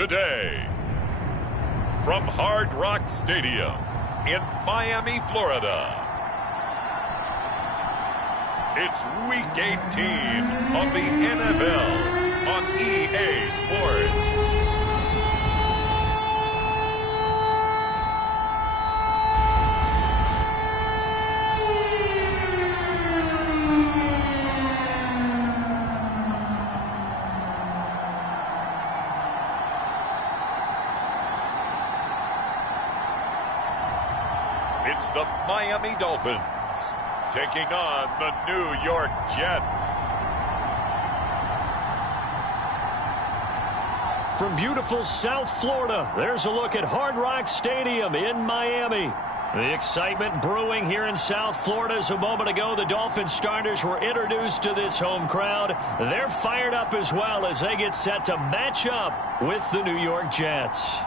today. From Hard Rock Stadium in Miami, Florida, it's Week 18 of the NFL on EA Sports. It's the Miami Dolphins taking on the New York Jets. From beautiful South Florida, there's a look at Hard Rock Stadium in Miami. The excitement brewing here in South Florida as a moment ago the Dolphins starters were introduced to this home crowd. They're fired up as well as they get set to match up with the New York Jets.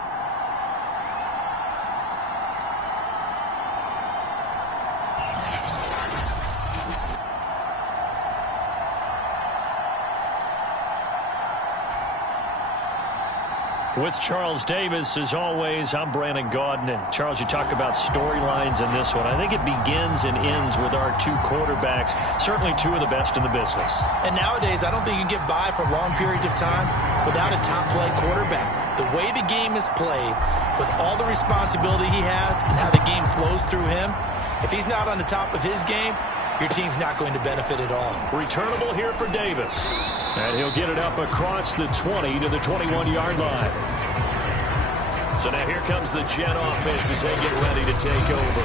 With Charles Davis, as always, I'm Brandon Gaudin. And Charles, you talk about storylines in this one. I think it begins and ends with our two quarterbacks, certainly two of the best in the business. And nowadays, I don't think you can get by for long periods of time without a top-flight quarterback. The way the game is played, with all the responsibility he has and how the game flows through him, if he's not on the top of his game, your team's not going to benefit at all. Returnable here for Davis. And he'll get it up across the 20 to the 21-yard line. So now here comes the Jet offense as they get ready to take over.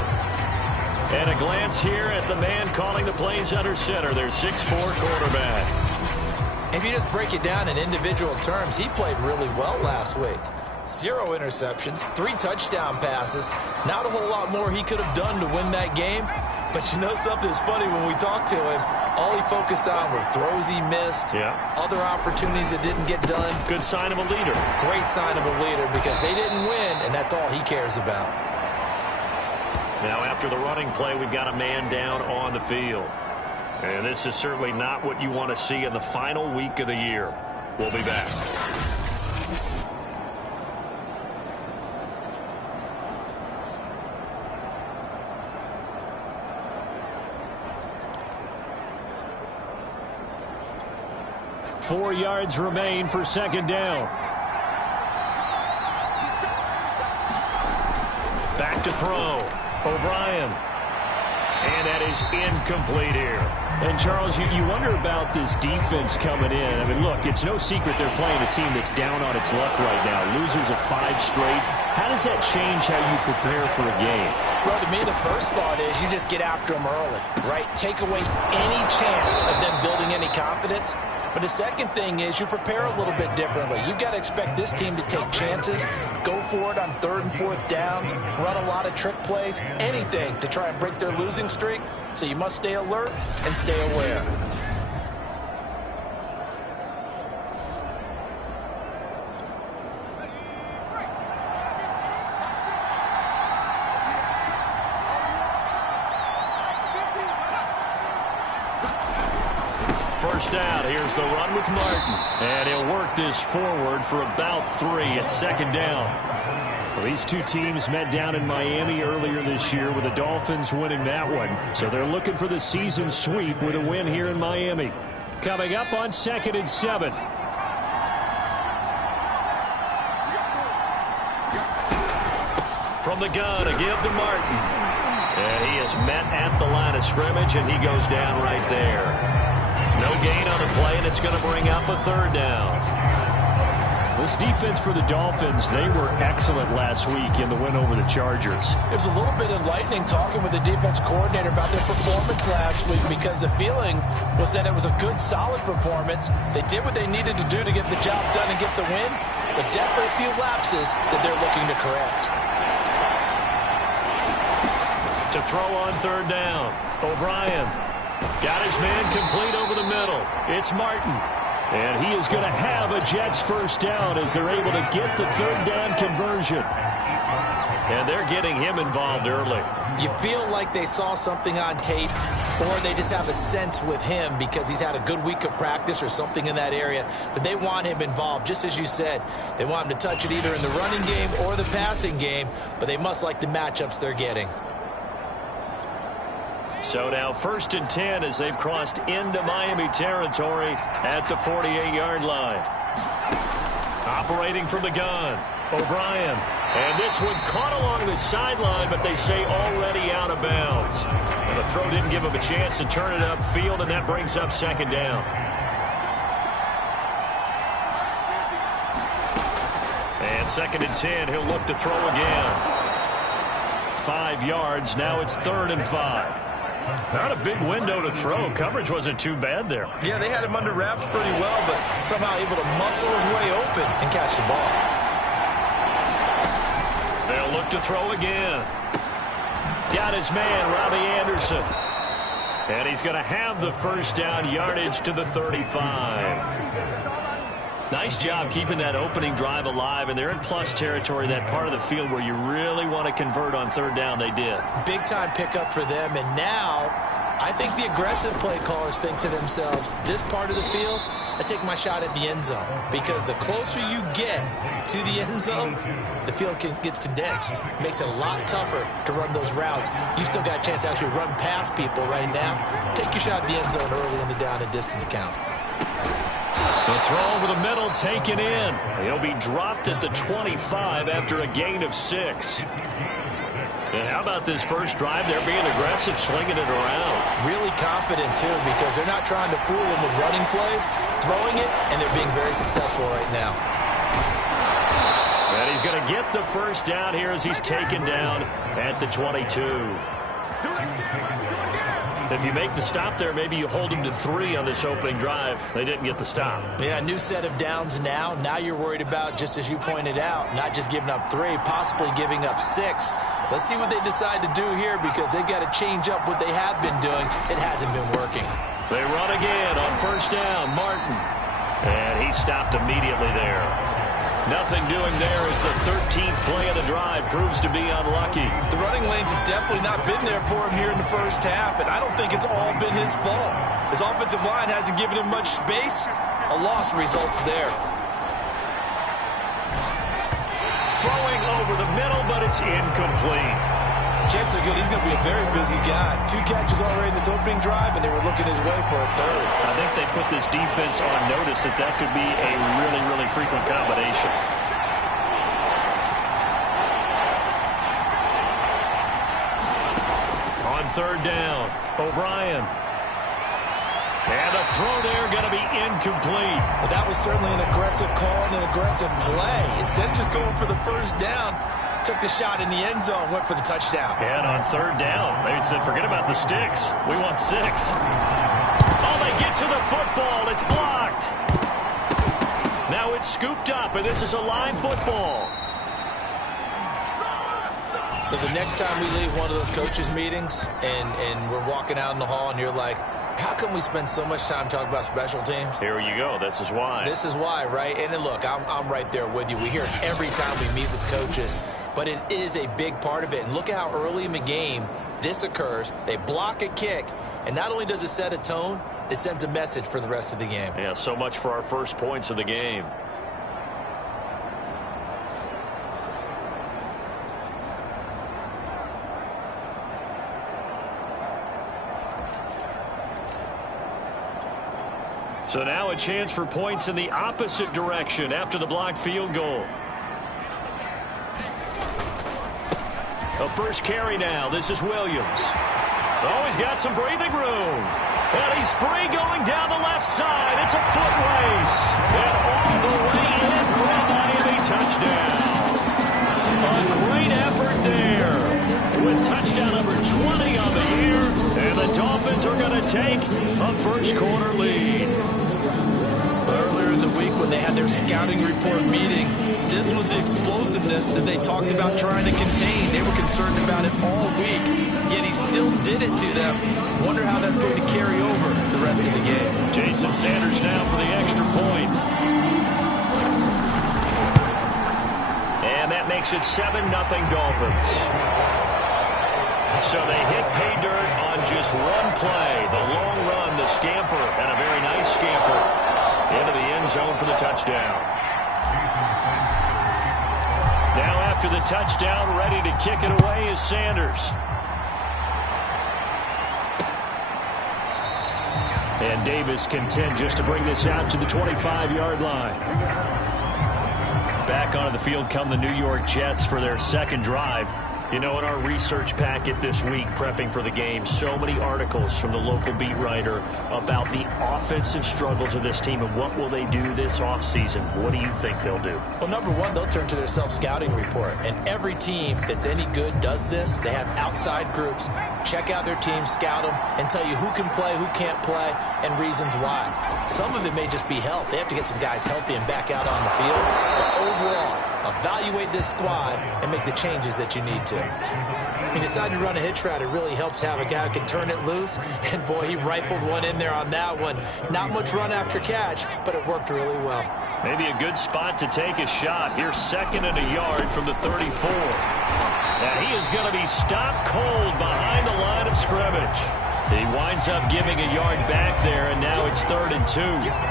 And a glance here at the man calling the plays under center, their 6'4 quarterback. If you just break it down in individual terms, he played really well last week. 0 interceptions, 3 touchdown passes. Not a whole lot more he could have done to win that game. But you know something's funny when we talked to him, all he focused on were throws he missed, other opportunities that didn't get done. Good sign of a leader. Great sign of a leader because they didn't win, and that's all he cares about. Now after the running play, we've got a man down on the field. And this is certainly not what you want to see in the final week of the year. We'll be back. Four yards remain for second down. Back to throw. O'Brien. And that is incomplete here. And, Charles, you wonder about this defense coming in. I mean, look, it's no secret they're playing a team that's down on its luck right now. Losers of 5 straight. How does that change how you prepare for a game? Well, to me, the first thought is you just get after them early, right? Take away any chance of them building any confidence. But the second thing is you prepare a little bit differently. You've got to expect this team to take chances, go for it on 3rd and 4th downs, run a lot of trick plays, anything to try and break their losing streak. So you must stay alert and stay aware. First down, here's the run with Martin. And he'll work this forward for about 3 at second down. Well, these two teams met down in Miami earlier this year with the Dolphins winning that one. So they're looking for the season sweep with a win here in Miami. Coming up on 2nd and 7. From the gun, a give to Martin. And he is met at the line of scrimmage, and he goes down right there. No gain on the play, and it's going to bring up a 3rd down. This defense for the Dolphins, they were excellent last week in the win over the Chargers. It was a little bit enlightening talking with the defense coordinator about their performance last week because the feeling was that it was a good, solid performance. They did what they needed to do to get the job done and get the win, but definitely a few lapses that they're looking to correct. To throw on 3rd down, O'Brien. Got his man complete over the middle. It's Martin. And he is going to have a Jets first down as they're able to get the 3rd down conversion. And they're getting him involved early. You feel like they saw something on tape Or they just have a sense with him because he's had a good week of practice or something in that area that they want him involved. Just as you said, they want him to touch it either in the running game or the passing game, but they must like the matchups they're getting. So now 1st and 10 as they've crossed into Miami territory at the 48-yard line. Operating from the gun, O'Brien. And this one caught along the sideline, but they say already out of bounds. And the throw didn't give him a chance to turn it upfield, and that brings up 2nd down. And 2nd and 10, he'll look to throw again. 5 yards, now it's 3rd and 5. Not a big window to throw. Coverage wasn't too bad there. Yeah, they had him under wraps pretty well, but somehow able to muscle his way open and catch the ball. They'll look to throw again. Got his man, Robbie Anderson. And he's going to have the 1st down, yardage to the 35. Nice job keeping that opening drive alive, and they're in plus territory, that part of the field where you really want to convert on 3rd down. They did. Big-time pickup for them, and now I think the aggressive play callers think to themselves, this part of the field, I take my shot at the end zone, because the closer you get to the end zone, the field gets condensed. It makes it a lot tougher to run those routes. You still got a chance to actually run past people right now. Take your shot at the end zone early in the down and distance count. The throw over the middle taken in. He'll be dropped at the 25 after a gain of 6. And how about this first drive? They're being aggressive, slinging it around. Really confident, too, because they're not trying to fool them with running plays, throwing it, and they're being very successful right now. And he's going to get the 1st down here as he's taken down at the 22. If you make the stop there, maybe you hold them to 3 on this opening drive. They didn't get the stop. Yeah, new set of downs now. Now you're worried about, just as you pointed out, not just giving up 3, possibly giving up 6. Let's see what they decide to do here, because they've got to change up what they have been doing. It hasn't been working. They run again on 1st down. Martin. And he stopped immediately there. Nothing doing there as the 13th play of the drive proves to be unlucky. The running lanes have definitely not been there for him here in the first half, and I don't think it's all been his fault. His offensive line hasn't given him much space. A loss results there. Throwing over the middle, but it's incomplete. Chances are good he's going to be a very busy guy. 2 catches already in this opening drive, and they were looking his way for a 3rd. I think they put this defense on notice that could be a really, really frequent combination. On 3rd down, O'Brien. And the throw there going to be incomplete. Well, that was certainly an aggressive call and an aggressive play. Instead of just going for the 1st down, took the shot in the end zone, went for the touchdown. And on 3rd down, they said, forget about the sticks. We want 6. Oh, they get to the football. It's blocked. Now it's scooped up, and this is a line football. So the next time we leave one of those coaches' meetings and we're walking out in the hall and you're like, how come we spend so much time talking about special teams? Here you go. This is why. This is why, right? And look, I'm right there with you. We hear it every time we meet with coaches, but it is a big part of it. And look how early in the game this occurs. They block a kick, and not only does it set a tone, it sends a message for the rest of the game. Yeah, so much for our first points of the game. So now a chance for points in the opposite direction after the blocked field goal. A first carry now. This is Williams. Oh, he's got some breathing room. And he's free going down the left side. It's a foot race. And all the way in for a Miami touchdown. A great effort there. With touchdown number 20 on the year. And the Dolphins are going to take a first quarter lead. Earlier in the week when they had their scouting report meeting, this was the explosiveness that they talked about trying to contain. They were concerned about it all week, yet he still did it to them. Wonder how that's going to carry over the rest of the game. Jason Sanders now for the extra point. And that makes it 7-0 Dolphins. So they hit pay dirt on just one play. The long run, the scamper, and a very nice scamper into the end zone for the touchdown. Now after the touchdown, ready to kick it away is Sanders. And Davis content just to bring this out to the 25-yard line. Back onto the field come the New York Jets for their second drive. You know, in our research packet this week, prepping for the game, so many articles from the local beat writer about the offensive struggles of this team and what will they do this offseason. What do you think they'll do? Well, number one, they'll turn to their self-scouting report. And every team that's any good does this. They have outside groups, check out their team, scout them, and tell you who can play, who can't play, and reasons why. Some of it may just be health. They have to get some guys healthy and back out on the field. But overall, evaluate this squad and make the changes that you need to. He decided to run a hitch route. It really helps to have a guy who can turn it loose. And, boy, he rifled one in there on that one. Not much run after catch, but it worked really well. Maybe a good spot to take a shot. Here's 2nd and a yard from the 34. And he is going to be stopped cold behind the line of scrimmage. He winds up giving a yard back there, and now it's 3rd and 2.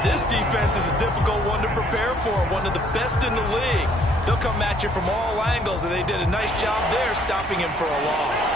This defense is a difficult one to prepare for, one of the best in the league. They'll come at you from all angles, and they did a nice job there stopping him for a loss.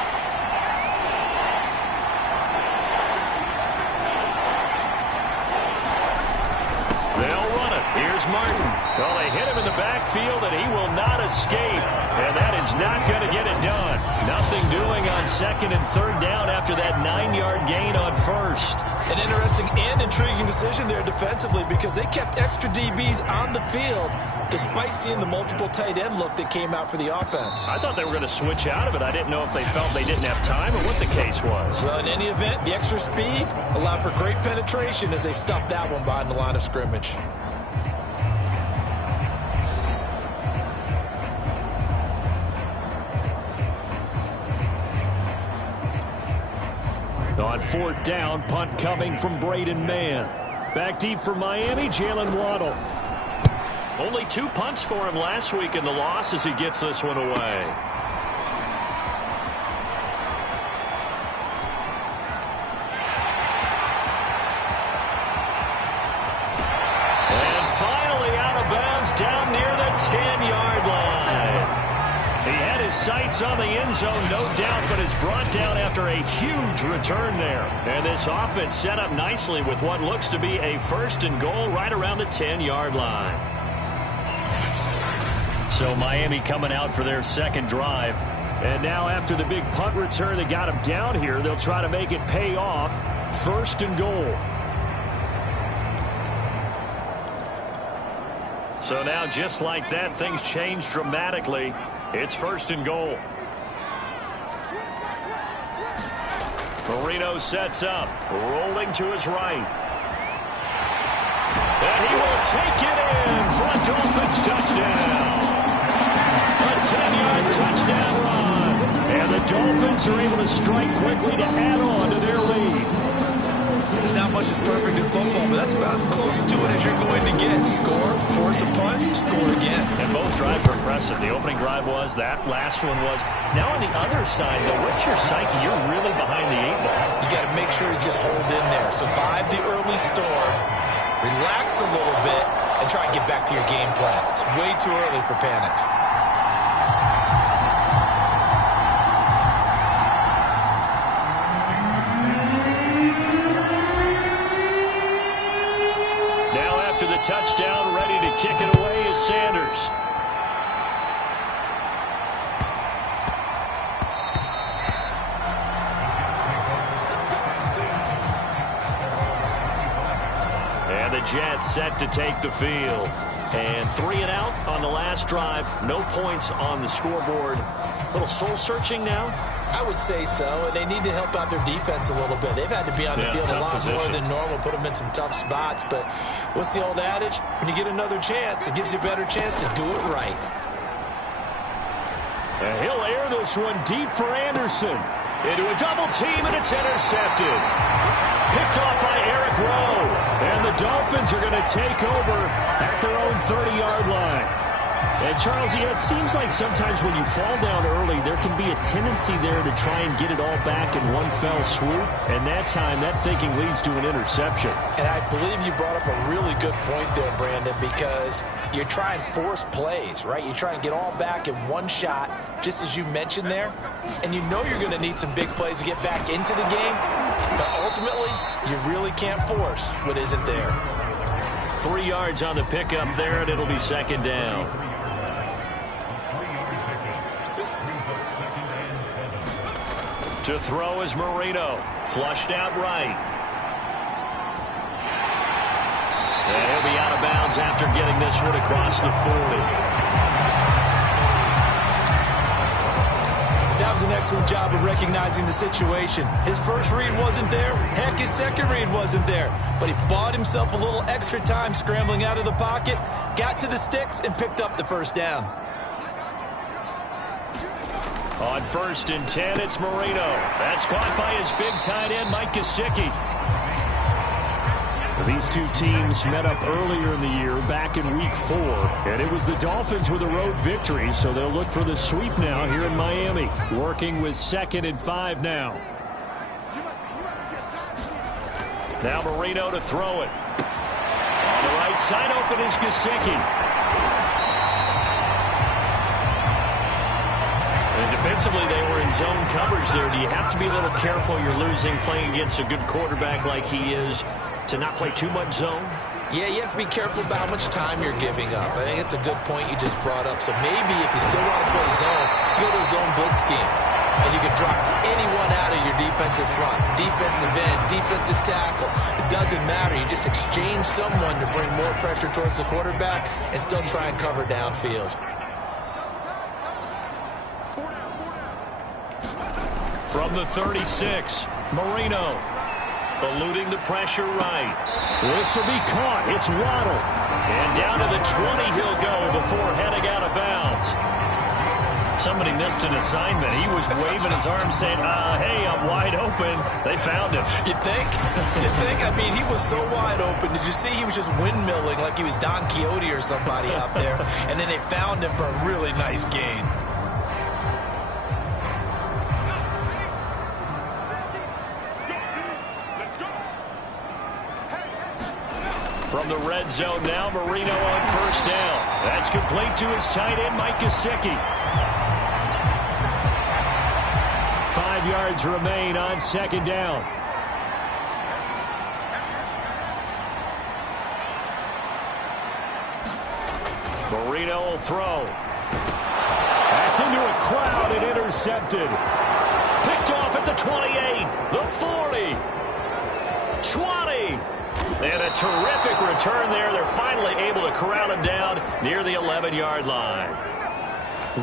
They'll run it. Here's Martin. Well, they hit him in the backfield, and he will not escape. And that is not going to get it done. Nothing doing on 2nd and 3rd down after that 9-yard gain on 1st. An interesting and intriguing decision there defensively because they kept extra DBs on the field despite seeing the multiple tight end look that came out for the offense. I thought they were going to switch out of it. I didn't know if they felt they didn't have time or what the case was. Well, in any event, the extra speed allowed for great penetration as they stuffed that one behind the line of scrimmage. On 4th down, punt coming from Braden Mann. Back deep for Miami, Jalen Waddle. Only 2 punts for him last week in the loss as he gets this one away. And finally out of bounds down near the 10-yard line. He had his sights on the end zone, no doubt, but is brought down after a huge return there. And this offense set up nicely with what looks to be a 1st and goal right around the 10-yard line. So Miami coming out for their 2nd drive. And now after the big punt return that got him down here, they'll try to make it pay off. 1st and goal. So now just like that, things change dramatically. It's 1st and goal. Marino sets up, rolling to his right. And he will take it in for a Dolphins touchdown. A 10-yard touchdown run. And the Dolphins are able to strike quickly to add on to their lead. There's not much that's perfect in football, but that's about as close to it as you're going to get. Score, force a punt, score again. And both drives are impressive. The opening drive was, that last one was. Now on the other side, though, what's your psyche? You're really behind the 8-ball. You got to make sure to just hold in there. Survive the early storm, relax a little bit, and try and get back to your game plan. It's way too early for panic. The touchdown, ready to kick it away is Sanders. And the Jets set to take the field. And 3 and out on the last drive. No points on the scoreboard. A little soul-searching now? I would say so, and they need to help out their defense a little bit. They've had to be on the field a lot more than normal, put them in some tough spots. But what's the old adage? When you get another chance, it gives you a better chance to do it right. And he'll air this one deep for Anderson. Into a double team, and it's intercepted. Picked off by Eric Rowe. And the Dolphins are going to take over at their own 30-yard line. And, Charles, yeah, it seems like sometimes when you fall down early, there can be a tendency there to try and get it all back in one fell swoop. And that time, that thinking leads to an interception. And I believe you brought up a really good point there, Brandon, because you're trying to force plays, right? You try and get all back in one shot, just as you mentioned there. And you know you're going to need some big plays to get back into the game. But ultimately, you really can't force what isn't there. 3 yards on the pickup there, and it'll be second down. To throw is Marino. Flushed out right. And he'll be out of bounds after getting this one across the 40. That was an excellent job of recognizing the situation. His first read wasn't there. Heck, his second read wasn't there. But he bought himself a little extra time scrambling out of the pocket, got to the sticks, and picked up the first down. On 1st and 10, it's Marino. That's caught by his big tight end, Mike Gesicki. These two teams met up earlier in the year, back in Week 4, and it was the Dolphins with a road victory, so they'll look for the sweep now here in Miami, working with 2nd and 5 now. Now Marino to throw it. On the right side open is Gesicki. And defensively, they were in zone coverage there. Do you have to be a little careful? You're losing, playing against a good quarterback like he is, to not play too much zone? Yeah, you have to be careful about how much time you're giving up. I think it's a good point you just brought up. So maybe if you still want to play zone, you go to a zone blitz scheme. And you can drop anyone out of your defensive front. Defensive end, defensive tackle. It doesn't matter. You just exchange someone to bring more pressure towards the quarterback and still try and cover downfield. From the 36, Marino eluding the pressure right. This will be caught. It's Waddle. And down to the 20 he'll go before heading out of bounds. Somebody missed an assignment. He was waving his arms saying, hey, I'm wide open. They found him. You think? You think? I mean, he was so wide open. Did you see he was just windmilling like he was Don Quixote or somebody out there? And then they found him for a really nice gain. From the red zone now, Marino on 1st down. That's complete to his tight end, Mike Gesicki. 5 yards remain on 2nd down. Marino will throw. That's into a crowd and intercepted. Picked off at the 28, the 40, 20. And a terrific return there. They're finally able to corral him down near the 11-yard line.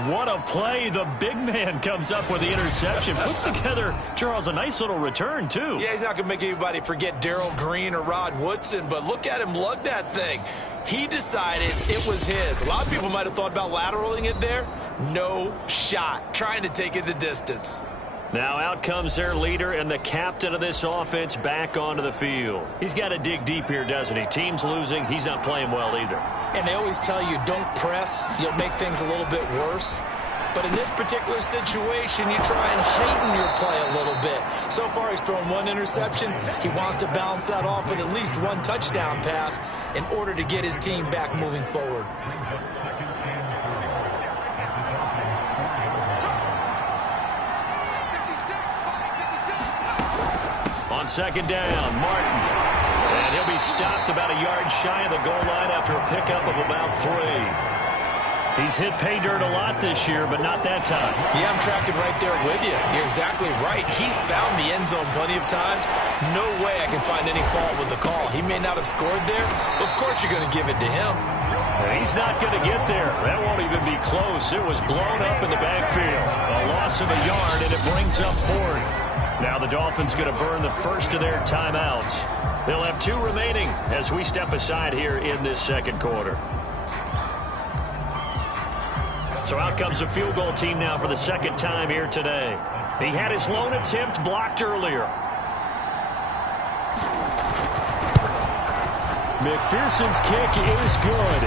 What a play. The big man comes up with the interception. Puts together, Charles, a nice little return, too. Yeah, he's not going to make anybody forget Darrell Green or Rod Woodson, but look at him lug that thing. He decided it was his. A lot of people might have thought about lateraling it there. No shot. Trying to take it the distance. Now out comes their leader and the captain of this offense back onto the field. He's got to dig deep here, doesn't he? Team's losing. He's not playing well either. And they always tell you, don't press. You'll make things a little bit worse. But in this particular situation, you try and heighten your play a little bit. So far, he's thrown 1 interception. He wants to balance that off with at least 1 touchdown pass in order to get his team back moving forward. On 2nd down, Martin. And he'll be stopped about a yard shy of the goal line after a pickup of about 3. He's hit pay dirt a lot this year, but not that time. Yeah, I'm tracking right there with you. You're exactly right. He's found the end zone plenty of times. No way I can find any fault with the call. He may not have scored there. Of course you're going to give it to him. And he's not going to get there. That won't even be close. It was blown up in the backfield. A loss of a yard, and it brings up 4th. Now the Dolphins going to burn the first of their timeouts. They'll have 2 remaining as we step aside here in this 2nd quarter. So out comes the field goal team now for the 2nd time here today. He had his lone attempt blocked earlier. McPherson's kick is good.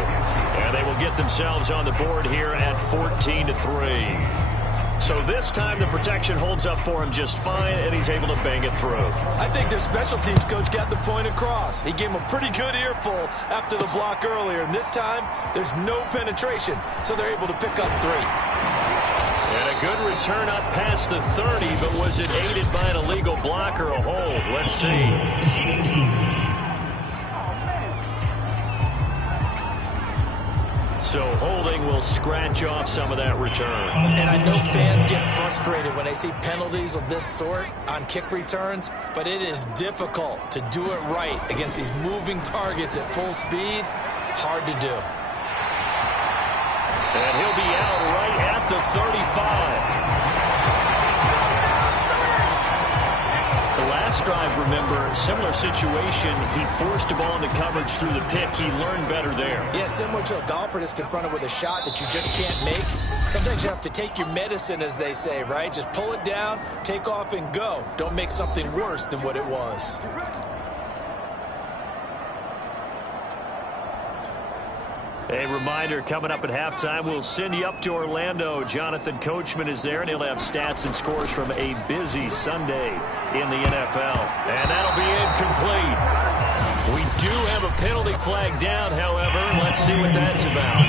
And they will get themselves on the board here at 14-3. So this time the protection holds up for him just fine, and he's able to bang it through. I think their special teams coach got the point across. He gave him a pretty good earful after the block earlier, and this time there's no penetration, so they're able to pick up 3. And a good return up past the 30, but was it aided by an illegal block or a hold? Let's see. So holding will scratch off some of that return. And I know fans get frustrated when they see penalties of this sort on kick returns, but it is difficult to do it right against these moving targets at full speed. Hard to do. And he'll be out right at the 35. The last drive, remember, similar situation. He forced a ball into coverage through the pick. He learned better there. Yeah, similar to a golfer that's confronted with a shot that you just can't make. Sometimes you have to take your medicine, as they say, right? Just pull it down, take off, and go. Don't make something worse than what it was. A reminder, coming up at halftime, we'll send you up to Orlando. Jonathan Coachman is there, and he'll have stats and scores from a busy Sunday in the NFL. And that'll be incomplete. We do have a penalty flag down, however. Let's see what that's about.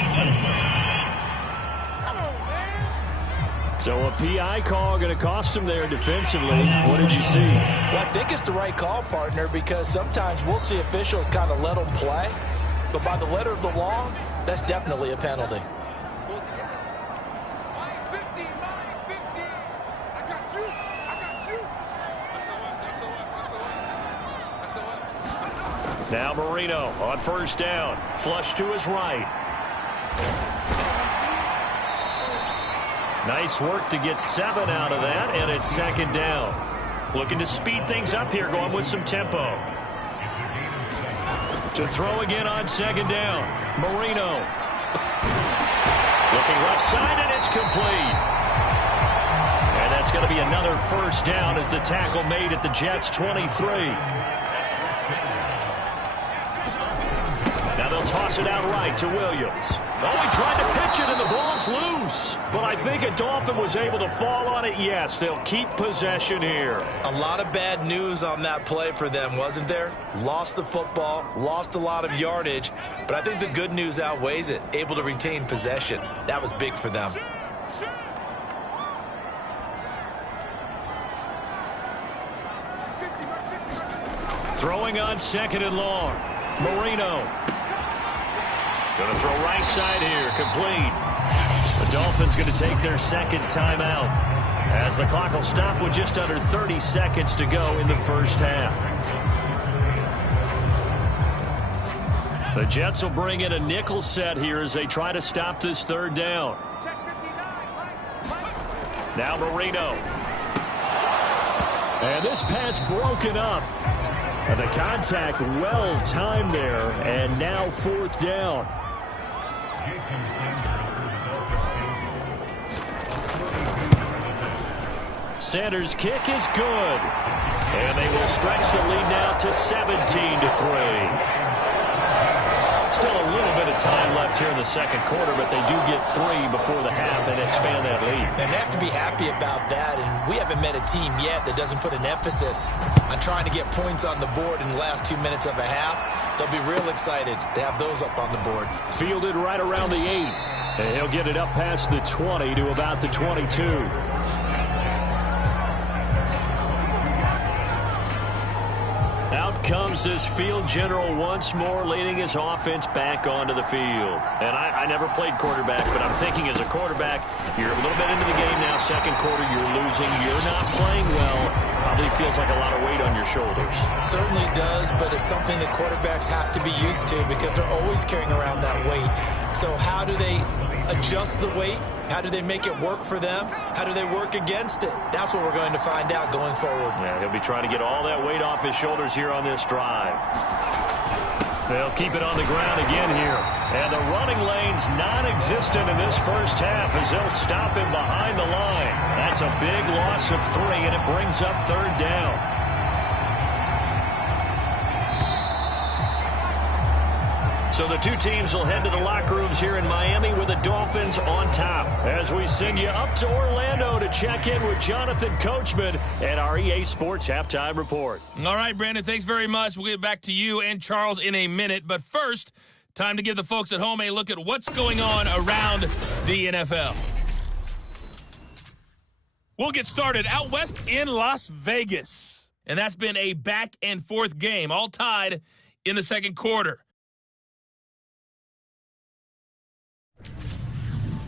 So a PI call going to cost him there defensively. What did you see? Well, I think it's the right call, partner, because sometimes we'll see officials kind of let them play. But by the letter of the law, that's definitely a penalty. Now Marino on first down. Flush to his right. Nice work to get 7 out of that, and it's second down. Looking to speed things up here, going with some tempo. To throw again on second down. Marino. Looking left side, and it's complete. And that's going to be another first down as the tackle made at the Jets' 23. Now they'll toss it out right to Williams. Oh, he tried to pitch it, and the ball's loose. But I think a Dolphin was able to fall on it. Yes, they'll keep possession here. A lot of bad news on that play for them, wasn't there? Lost the football, lost a lot of yardage, but I think the good news outweighs it. Able to retain possession. That was big for them. Throwing on second and long. Marino. Going to throw right side here. Complete. The Dolphins going to take their second timeout as the clock will stop with just under 30 seconds to go in the first half. The Jets will bring in a nickel set here as they try to stop this third down. Now Marino. And this pass broken up. And the contact well timed there, and now fourth down. Sanders' kick is good. And they will stretch the lead now to 17-3. Still a little bit of time left here in the second quarter, but they do get 3 before the half and expand that lead. And they have to be happy about that, and we haven't met a team yet that doesn't put an emphasis on trying to get points on the board in the last 2 minutes of a half. They'll be real excited to have those up on the board. Fielded right around the 8, and he'll get it up past the 20 to about the 22. Out comes this field general once more, leading his offense back onto the field. And I never played quarterback, but I'm thinking as a quarterback, you're a little bit into the game now. Second quarter, you're losing. You're not playing well. Probably feels like a lot of weight on your shoulders. Certainly does, but it's something that quarterbacks have to be used to because they're always carrying around that weight. So how do they adjust the weight? How do they make it work for them? How do they work against it? That's what we're going to find out going forward. Yeah, he'll be trying to get all that weight off his shoulders here on this drive. They'll keep it on the ground again here. And the running lane's non-existent in this first half as they'll stop him behind the line. That's a big loss of 3, and it brings up third down. So the two teams will head to the locker rooms here in Miami with the Dolphins on top. As we send you up to Orlando to check in with Jonathan Coachman and our EA Sports Halftime Report. All right, Brandon, thanks very much. We'll get back to you and Charles in a minute. But first, time to give the folks at home a look at what's going on around the NFL. We'll get started out west in Las Vegas. And that's been a back-and-forth game, all tied in the second quarter.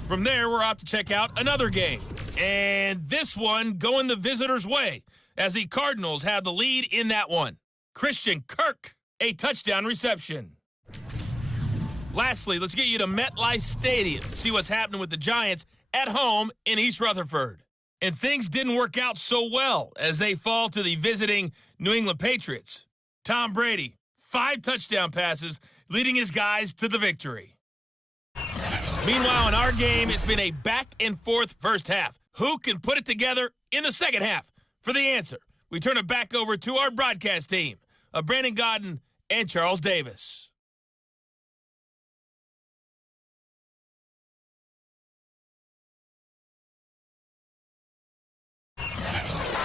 From there, we're off to check out another game. And this one going the visitors' way as the Cardinals have the lead in that one. Christian Kirk, a touchdown reception. Lastly, let's get you to MetLife Stadium to see what's happening with the Giants at home in East Rutherford. And things didn't work out so well as they fall to the visiting New England Patriots. Tom Brady, 5 touchdown passes, leading his guys to the victory. Meanwhile, in our game, it's been a back-and-forth first half. Who can put it together in the second half? For the answer, we turn it back over to our broadcast team of Brandon Godden and Charles Davis.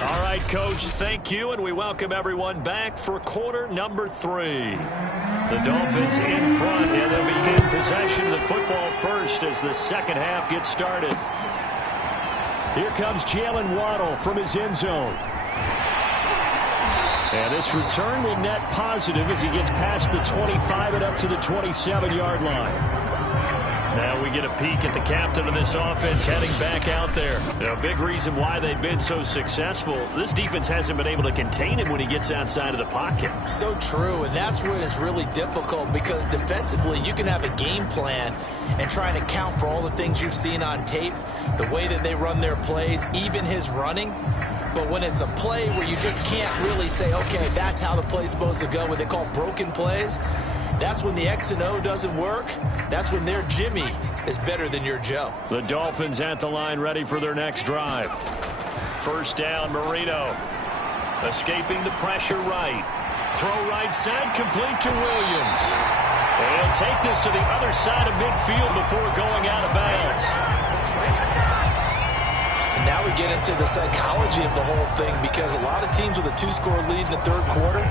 All right, Coach, thank you, and we welcome everyone back for quarter number 3. The Dolphins in front, and they'll be in possession of the football first as the second half gets started. Here comes Jalen Waddle from his end zone. And this return will net positive as he gets past the 25 and up to the 27-yard line. Now we get a peek at the captain of this offense heading back out there. A big reason why they've been so successful, this defense hasn't been able to contain him when he gets outside of the pocket. So true, and that's when it's really difficult because defensively you can have a game plan and try to account for all the things you've seen on tape, the way that they run their plays, even his running. But when it's a play where you just can't really say, okay, that's how the play's supposed to go, what they call broken plays, that's when the X and O doesn't work. That's when their Jimmy is better than your Joe. The Dolphins at the line ready for their next drive. First down, Marino. Escaping the pressure right. Throw right side, complete to Williams. And he'll take this to the other side of midfield before going out of bounds. Now we get into the psychology of the whole thing because a lot of teams with a 2-score lead in the third quarter,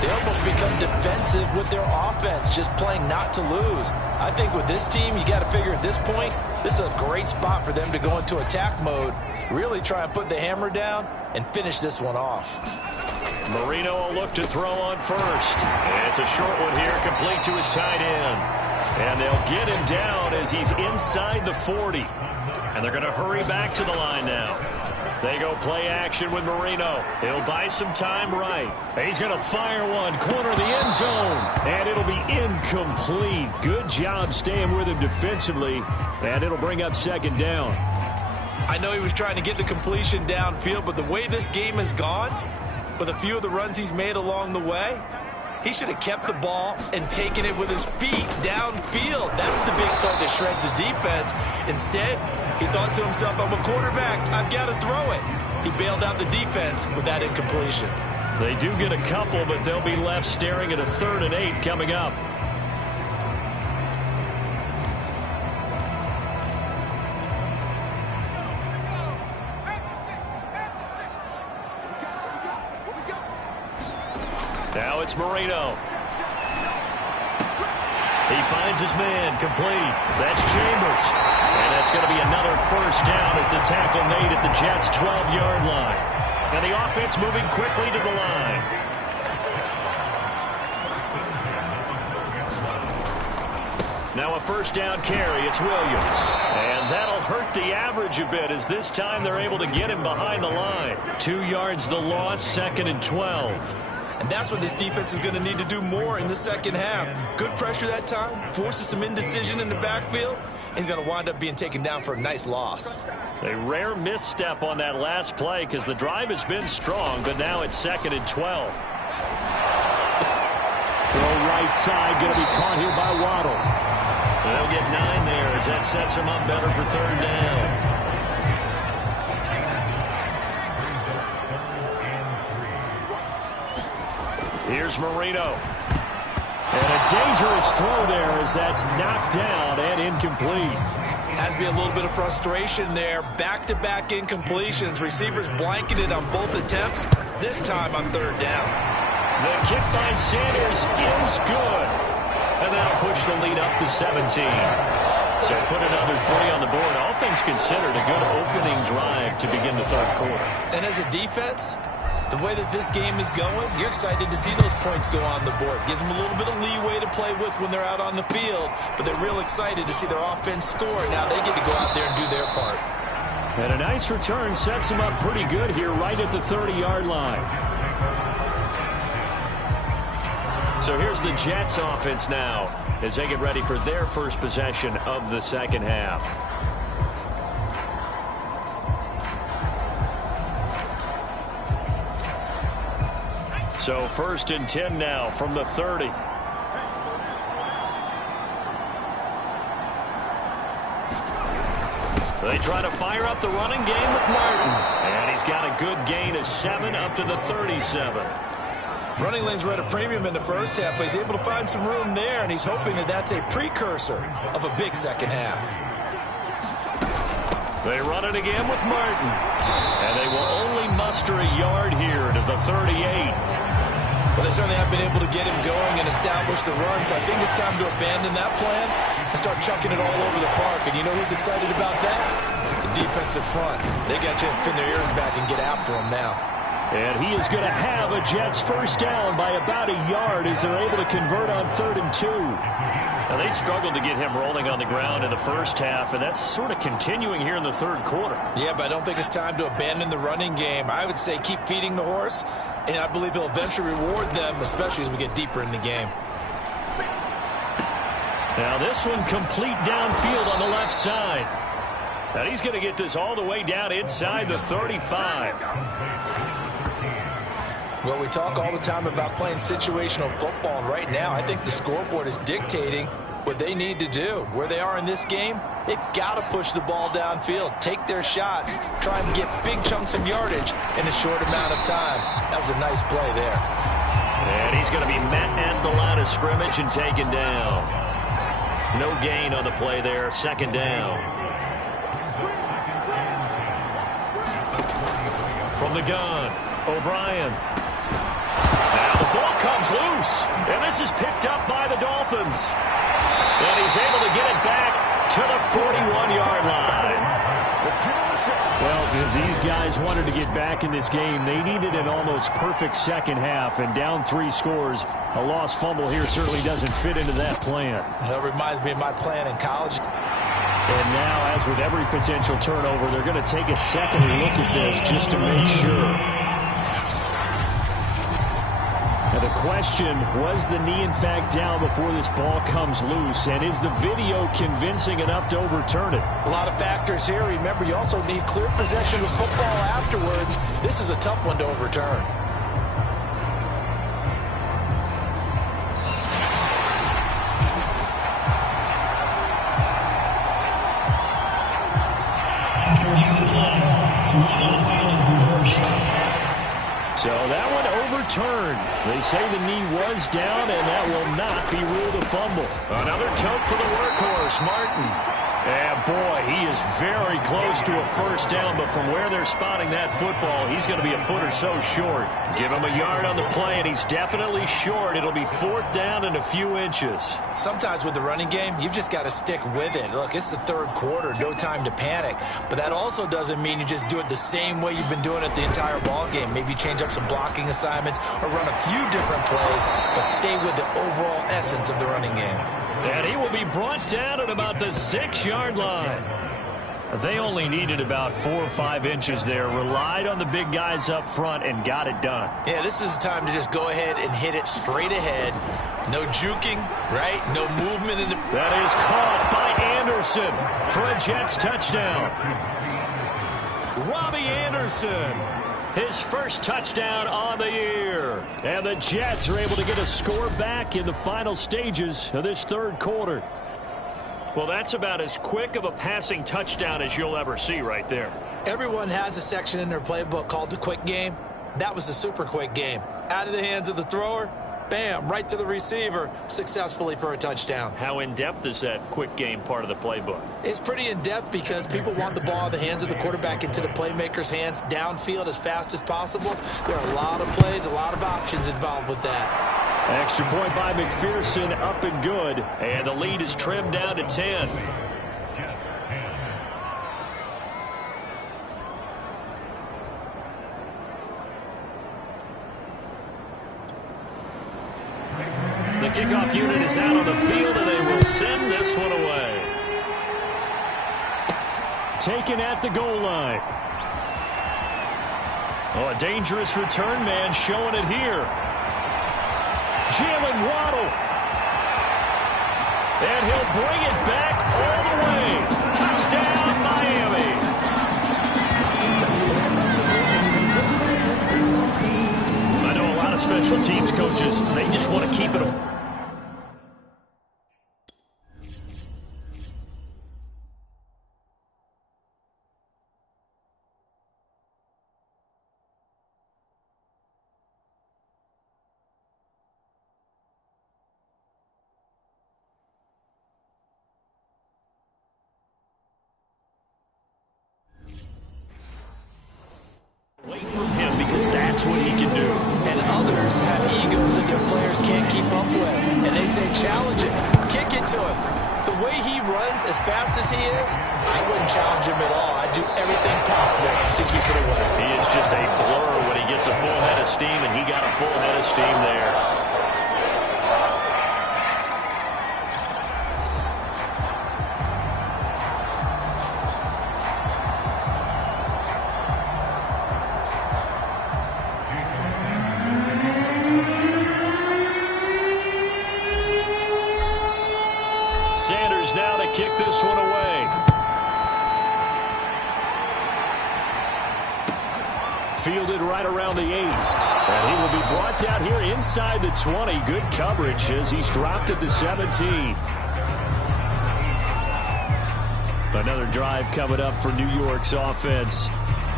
they almost become defensive with their offense, just playing not to lose. I think with this team, you got to figure at this point, this is a great spot for them to go into attack mode, really try and put the hammer down and finish this one off. Marino will look to throw on first. And it's a short one here, complete to his tight end. And they'll get him down as he's inside the 40. And they're going to hurry back to the line now. They go play action with Marino. He'll buy some time right. He's going to fire one, corner of the end zone. And it'll be incomplete. Good job staying with him defensively. And it'll bring up second down. I know he was trying to get the completion downfield, but the way this game has gone, with a few of the runs he's made along the way, he should have kept the ball and taken it with his feet downfield. That's the big play that shreds the defense. Instead, he thought to himself, I'm a quarterback, I've got to throw it. He bailed out the defense with that incompletion. They do get a couple, but they'll be left staring at a 3rd and 8 coming up. Now it's Marino. He finds his man, complete. That's Chambers. And that's going to be another first down as the tackle made at the Jets' 12-yard line. And the offense moving quickly to the line. Now a first down carry. It's Williams. And that'll hurt the average a bit as this time they're able to get him behind the line. 2 yards the loss, 2nd and 12. And that's what this defense is going to need to do more in the second half. Good pressure that time, forces some indecision in the backfield. He's going to wind up being taken down for a nice loss. A rare misstep on that last play because the drive has been strong, but now it's 2nd and 12. Throw right side, going to be caught here by Waddle. They'll get 9 there as that sets him up better for 3rd down. Here's Marino. And a A dangerous throw there as that's knocked down and incomplete. Has to be a little bit of frustration there. Back-to-back incompletions. Receivers blanketed on both attempts, this time on third down. The kick by Sanders is good. And that'll push the lead up to 17. So put another 3 on the board. All things considered, a good opening drive to begin the third quarter. And as a defense, the way that this game is going, you're excited to see those points go on the board. Gives them a little bit of leeway to play with when they're out on the field, but they're real excited to see their offense score. Now they get to go out there and do their part. And a nice return sets them up pretty good here right at the 30-yard line. So here's the Jets offense now as they get ready for their first possession of the second half. So 1st and 10 now from the 30. They try to fire up the running game with Martin. And he's got a good gain of 7 up to the 37. Running lanes were at a premium in the first half, but he's able to find some room there, and he's hoping that that's a precursor of a big second half. They run it again with Martin. And they will only muster a yard here to the 38. Well, they certainly have been able to get him going and establish the run, so I think it's time to abandon that plan and start chucking it all over the park. And you know who's excited about that? The defensive front. They got a chance to pin their ears back and get after him now. And he is going to have a Jets first down by about a yard as they're able to convert on 3rd and 2. Now, they struggled to get him rolling on the ground in the first half, and that's sort of continuing here in the third quarter. Yeah, but I don't think it's time to abandon the running game. I would say keep feeding the horse, and I believe he'll eventually reward them, especially as we get deeper in the game. Now, this one complete downfield on the left side. And he's going to get this all the way down inside the 35. Well, we talk all the time about playing situational football, and right now I think the scoreboard is dictating what they need to do. Where they are in this game, they've got to push the ball downfield, take their shots, try and get big chunks of yardage in a short amount of time. That was a nice play there. And he's going to be met at the line of scrimmage and taken down. No gain on the play there, 2nd down. From the gun, O'Brien. Now the ball comes loose, and this is picked up by the Dolphins. And he's able to get it back to the 41-yard line. Well, if these guys wanted to get back in this game, they needed an almost perfect second half, and down 3 scores. A lost fumble here certainly doesn't fit into that plan. That reminds me of my plan in college. And now, as with every potential turnover, they're going to take a second look at this just to make sure. Now the question, was the knee in fact down before this ball comes loose? And is the video convincing enough to overturn it? A lot of factors here. Remember, you also need clear possession of football afterwards. This is a tough one to overturn. So that one overturned. They say the knee was down, and that will not be ruled a fumble. Another tote for the workhorse, Martin. And boy, he is very close to a first down, but from where they're spotting that football, he's going to be a foot or so short. Give him a yard on the play, and he's definitely short. It'll be 4th down and a few inches. Sometimes with the running game, you've just got to stick with it. Look, it's the third quarter, no time to panic. But that also doesn't mean you just do it the same way you've been doing it the entire ball game. Maybe change up some blocking assignments or run a few different plays, but stay with the overall essence of the running game. And he will be brought down at about the 6-yard line. They only needed about 4 or 5 inches there, relied on the big guys up front, and got it done. Yeah, this is the time to just go ahead and hit it straight ahead. No juking, right? No movement in the... That is caught by Anderson for a Jets touchdown. Robbie Anderson, his first touchdown on the year. And the Jets are able to get a score back in the final stages of this third quarter. Well, that's about as quick of a passing touchdown as you'll ever see right there. Everyone has a section in their playbook called the quick game. That was the super quick game. Out of the hands of the thrower, bam, right to the receiver, successfully for a touchdown. How in-depth is that quick game part of the playbook? It's pretty in-depth because people want the ball in the hands of the quarterback into the playmaker's hands downfield as fast as possible. There are a lot of plays, a lot of options involved with that. Extra point by McPherson, up and good. And the lead is trimmed down to 10. The kickoff unit is out on the field, and they will send this one away. Taken at the goal line. Oh, a dangerous return man showing it here. Jalen Waddle. And he'll bring it back all the way. Touchdown, Miami. I know a lot of special teams coaches, they just want to keep it. Away from him because that's what he can do. And others have egos that their players can't keep up with. And they say, challenge it, kick it to him. The way he runs as fast as he is, I wouldn't challenge him at all. I'd do everything possible to keep it away. He is just a blur when he gets a full head of steam, and he got a full head of steam there. Sanders now to kick this one away. Fielded right around the 8. And he will be brought down here inside the 20. Good coverage as he's dropped at the 17. Another drive coming up for New York's offense.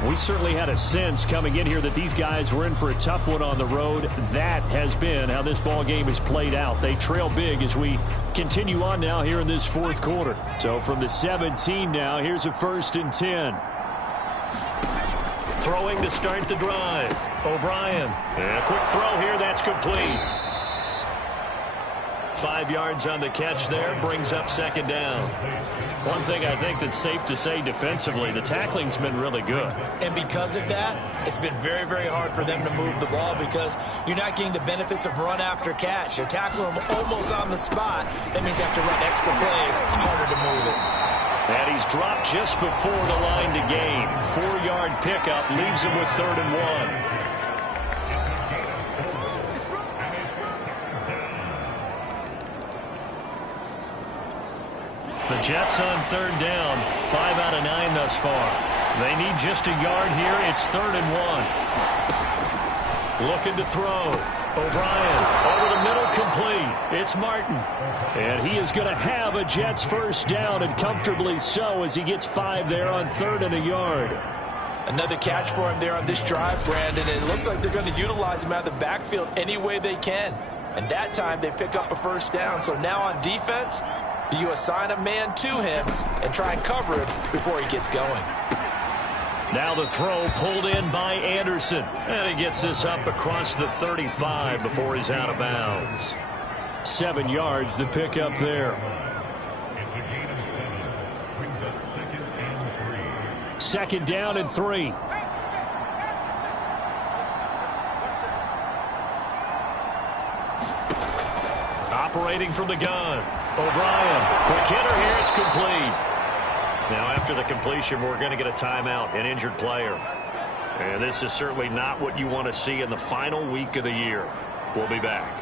We certainly had a sense coming in here that these guys were in for a tough one on the road. That has been how this ball game has played out. They trail big as we continue on now here in this fourth quarter. So from the 17 now, here's a 1st and 10. Throwing to start the drive. O'Brien. And a quick throw here. That's complete. 5 yards on the catch there. Brings up 2nd down. One thing I think that's safe to say defensively, the tackling's been really good. And because of that, it's been very, very hard for them to move the ball because you're not getting the benefits of run after catch. You're tackling them almost on the spot. That means you have to run extra plays, harder to move it. And he's dropped just before the line to gain. 4-yard pickup leaves him with 3rd and 1. The Jets on 3rd down. 5 out of 9 thus far. They need just a yard here. It's 3rd and 1. Looking to throw. O'Brien over the middle, complete. It's Martin. And he is going to have a Jets 1st down, and comfortably so as he gets 5 there on 3rd and a yard. Another catch for him there on this drive, Brandon. And it looks like they're going to utilize him out of the backfield any way they can. And that time they pick up a 1st down. So now on defense, do you assign a man to him and try and cover him before he gets going? Now the throw pulled in by Anderson. And he gets this up across the 35 before he's out of bounds. 7 yards, the pickup there. 2nd down and 3. Operating from the gun. O'Brien. Quick hitter here. It's complete. Now after the completion, we're going to get a timeout, an injured player. And this is certainly not what you want to see in the final week of the year. We'll be back.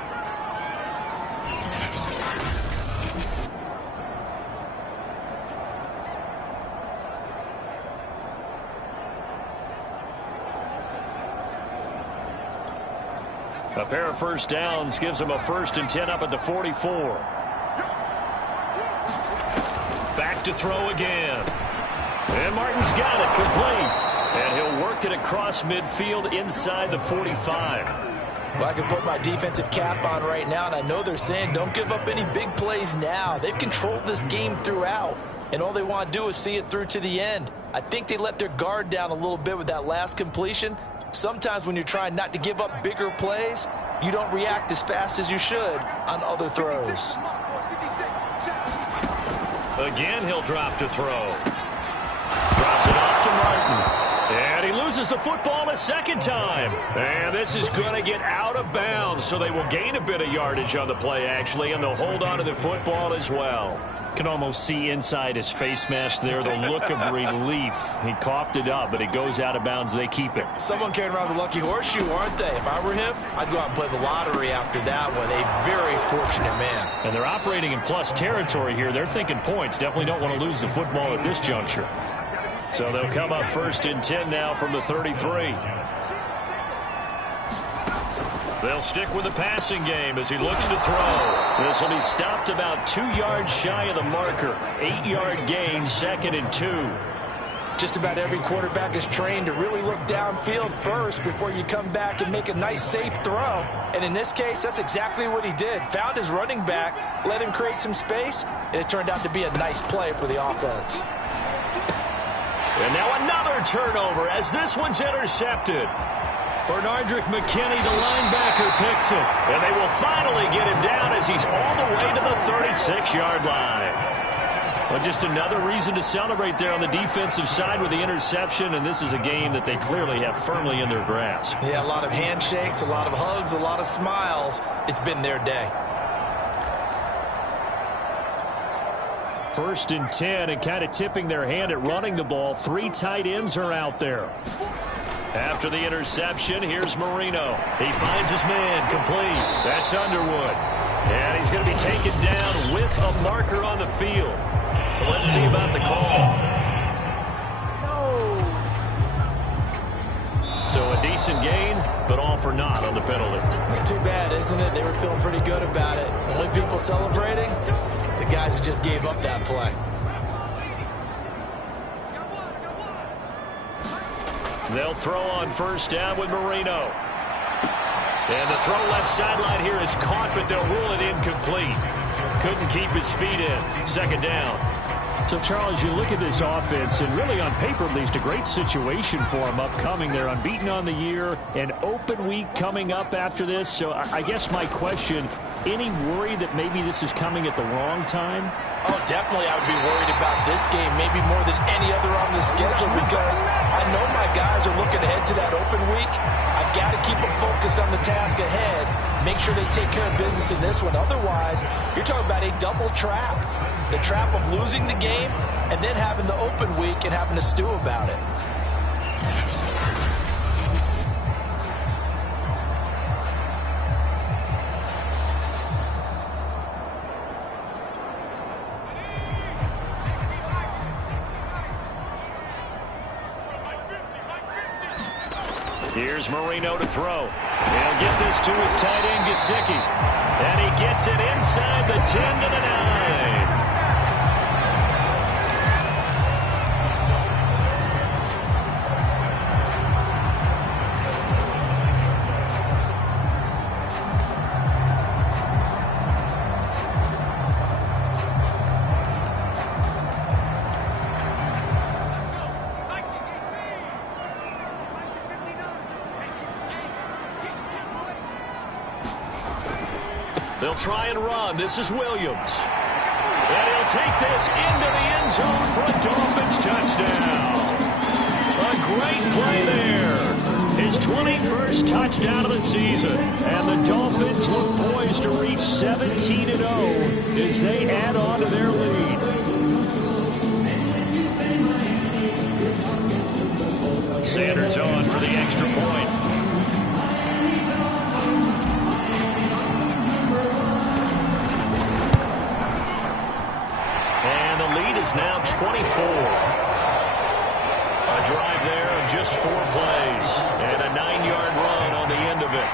A pair of 1st downs gives them a 1st and 10 up at the 44. Back to throw again. And Martin's got it, complete. And he'll work it across midfield inside the 45. Well, I can put my defensive cap on right now, and I know they're saying don't give up any big plays now. They've controlled this game throughout, and all they want to do is see it through to the end. I think they let their guard down a little bit with that last completion. Sometimes when you're trying not to give up bigger plays, you don't react as fast as you should on other throws. Again, he'll drop to throw. Drops it off to Martin. And he loses the football a second time. And this is going to get out of bounds, so they will gain a bit of yardage on the play, actually, and they'll hold on to the football as well. Can almost see inside his face mask there the look of relief. He coughed it up, but it goes out of bounds. They keep it. Someone carrying around the lucky horseshoe, aren't they? If I were him, I'd go out and play the lottery after that one. A very fortunate man. And they're operating in plus territory here. They're thinking points. Definitely don't want to lose the football at this juncture. So they'll come up 1st and 10 now from the 33. They'll stick with the passing game as he looks to throw. This will be stopped about 2 yards shy of the marker. 8-yard gain, 2nd and 2. Just about every quarterback is trained to really look downfield first before you come back and make a nice, safe throw. And in this case, that's exactly what he did. Found his running back, let him create some space, and it turned out to be a nice play for the offense. And now another turnover as this one's intercepted. Bernardrick McKinney, the linebacker, picks it. And they will finally get him down as he's all the way to the 36-yard line. Well, just another reason to celebrate there on the defensive side with the interception, and this is a game that they clearly have firmly in their grasp. Yeah, a lot of handshakes, a lot of hugs, a lot of smiles. It's been their day. 1st and 10, and kind of tipping their hand at running the ball. 3 tight ends are out there. After the interception, here's Marino. He finds his man, complete. That's Underwood. And he's going to be taken down with a marker on the field. So let's see about the call. So a decent gain, but all for naught on the penalty. It's too bad, isn't it? They were feeling pretty good about it. The only people celebrating, the guys who just gave up that play. They'll throw on 1st down with Marino. And the throw left sideline here is caught, but they'll rule it incomplete. Couldn't keep his feet in. 2nd down. So, Charles, you look at this offense, and really on paper, at least, a great situation for them upcoming. They're unbeaten on the year, an open week coming up after this. So I guess my question, any worry that maybe this is coming at the wrong time? Oh, definitely I would be worried about this game, maybe more than any other on the schedule, because I know my guys are looking ahead to that open week. I've got to keep them focused on the task ahead, make sure they take care of business in this one. Otherwise, you're talking about a double trap. The trap of losing the game and then having the open week and having to stew about it. Here's Marino to throw. He'll get this to his tight end, Gesicki. And he gets it inside the 10 to the 9. They'll try and run. This is Williams. And he'll take this into the end zone for a Dolphins touchdown. A great play there. His 21st touchdown of the season. And the Dolphins look poised to reach 17-0 as they add on to their lead. Sanders on for the extra point. Is now 24. A drive there of just 4 plays and a 9-yard run on the end of it.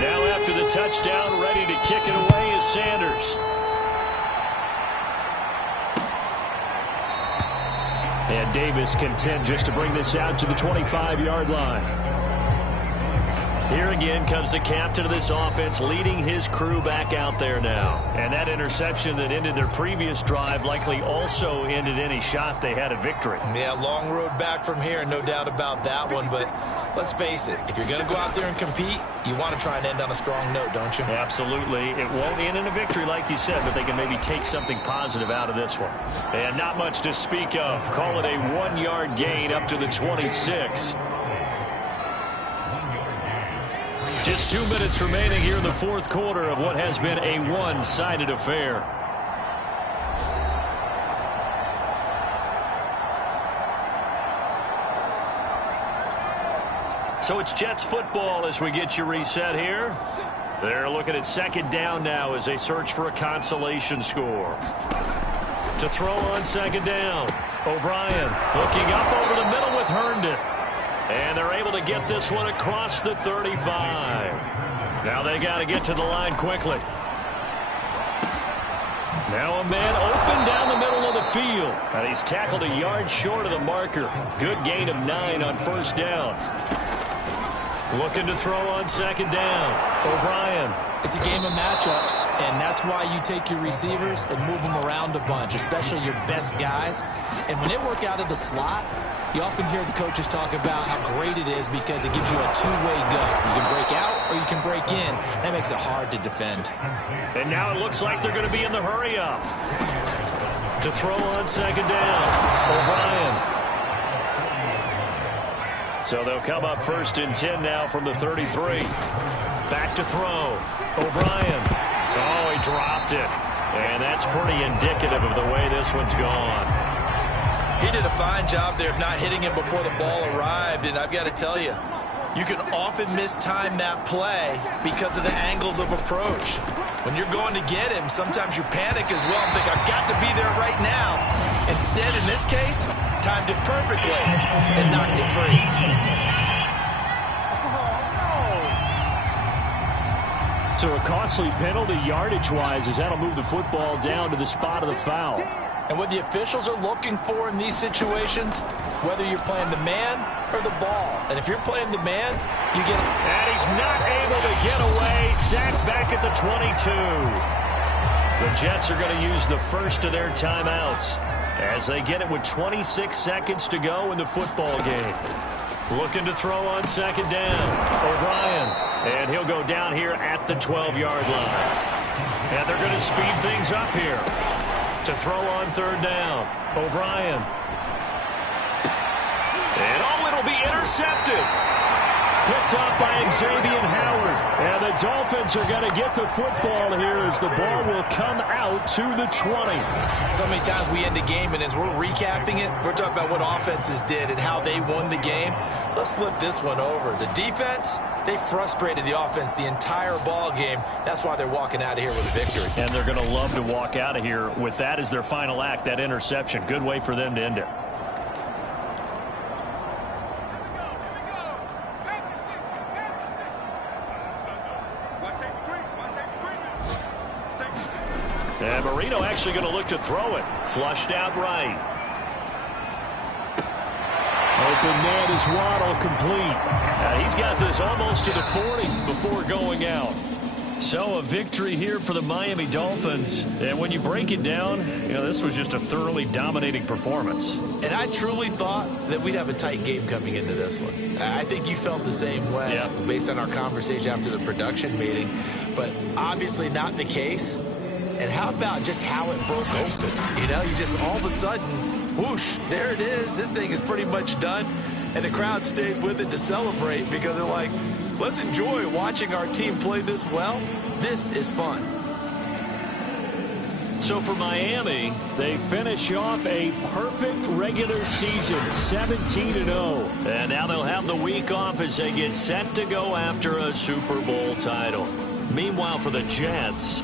Now after the touchdown, ready to to kick it away is Sanders. And Davis content just to bring this out to the 25-yard line. Here again comes the captain of this offense, leading his crew back out there now. And that interception that ended their previous drive likely also ended any shot they had at victory. Yeah, long road back from here, no doubt about that one. But let's face it, if you're going to go out there and compete, you want to try and end on a strong note, don't you? Absolutely. It won't end in a victory like you said, but they can maybe take something positive out of this one. And not much to speak of. Call it a 1-yard gain up to the 26. Just 2 minutes remaining here in the fourth quarter of what has been a one-sided affair. So it's Jets football as we get you reset here. They're looking at second down now as they search for a consolation score. To throw on second down, O'Brien hooking up over the middle with Herndon. And they're able to get this one across the 35. Now they got to get to the line quickly. Now a man open down the middle of the field. And he's tackled a yard short of the marker. Good gain of 9 on first down. Looking to throw on second down. O'Brien. It's a game of matchups, and that's why you take your receivers and move them around a bunch, especially your best guys. And when they work out of the slot, you often hear the coaches talk about how great it is because it gives you a two-way go. You can break out or you can break in. That makes it hard to defend. And now it looks like they're going to be in the hurry-up. To throw on second down, O'Brien. So they'll come up first and 10 now from the 33. Back to throw. O'Brien. Oh, he dropped it. And that's pretty indicative of the way this one's gone. He did a fine job there of not hitting him before the ball arrived, and I've got to tell you, you can often mistime that play because of the angles of approach. When you're going to get him, sometimes you panic as well and think, I've got to be there right now. Instead, in this case, timed it perfectly and knocked it free. So a costly penalty yardage-wise as that'll move the football down to the spot of the foul. And what the officials are looking for in these situations, whether you're playing the man or the ball. And if you're playing the man, you get... And he's not able to get away. Sacked back at the 22. The Jets are going to use the first of their timeouts as they get it with 26 seconds to go in the football game. Looking to throw on second down. O'Brien. And he'll go down here at the 12-yard line. And they're going to speed things up here. To throw on third down. O'Brien. And it'll be intercepted. Picked off by Xavier Howard. And the Dolphins are going to get the football here as the ball will come out to the 20. So many times we end a game, and as we're recapping it, we're talking about what offenses did and how they won the game. Let's flip this one over. The defense, they frustrated the offense the entire ball game. That's why they're walking out of here with a victory. And they're going to love to walk out of here with that as their final act, that interception. Good way for them to end it. And Marino actually going to look to throw it. Flushed out right. Open man is Waddle complete. He's got this almost to the 40 before going out. So a victory here for the Miami Dolphins. And when you break it down, this was just a thoroughly dominating performance. And I truly thought that we'd have a tight game coming into this one. I think you felt the same way based on our conversation after the production meeting. But obviously not the case. And how about just how it broke open? You just all of a sudden, whoosh, there it is. This thing is pretty much done. And the crowd stayed with it to celebrate because they're like, let's enjoy watching our team play this well. This is fun. So for Miami, they finish off a perfect regular season, 17-0. And now they'll have the week off as they get set to go after a Super Bowl title. Meanwhile, for the Jets,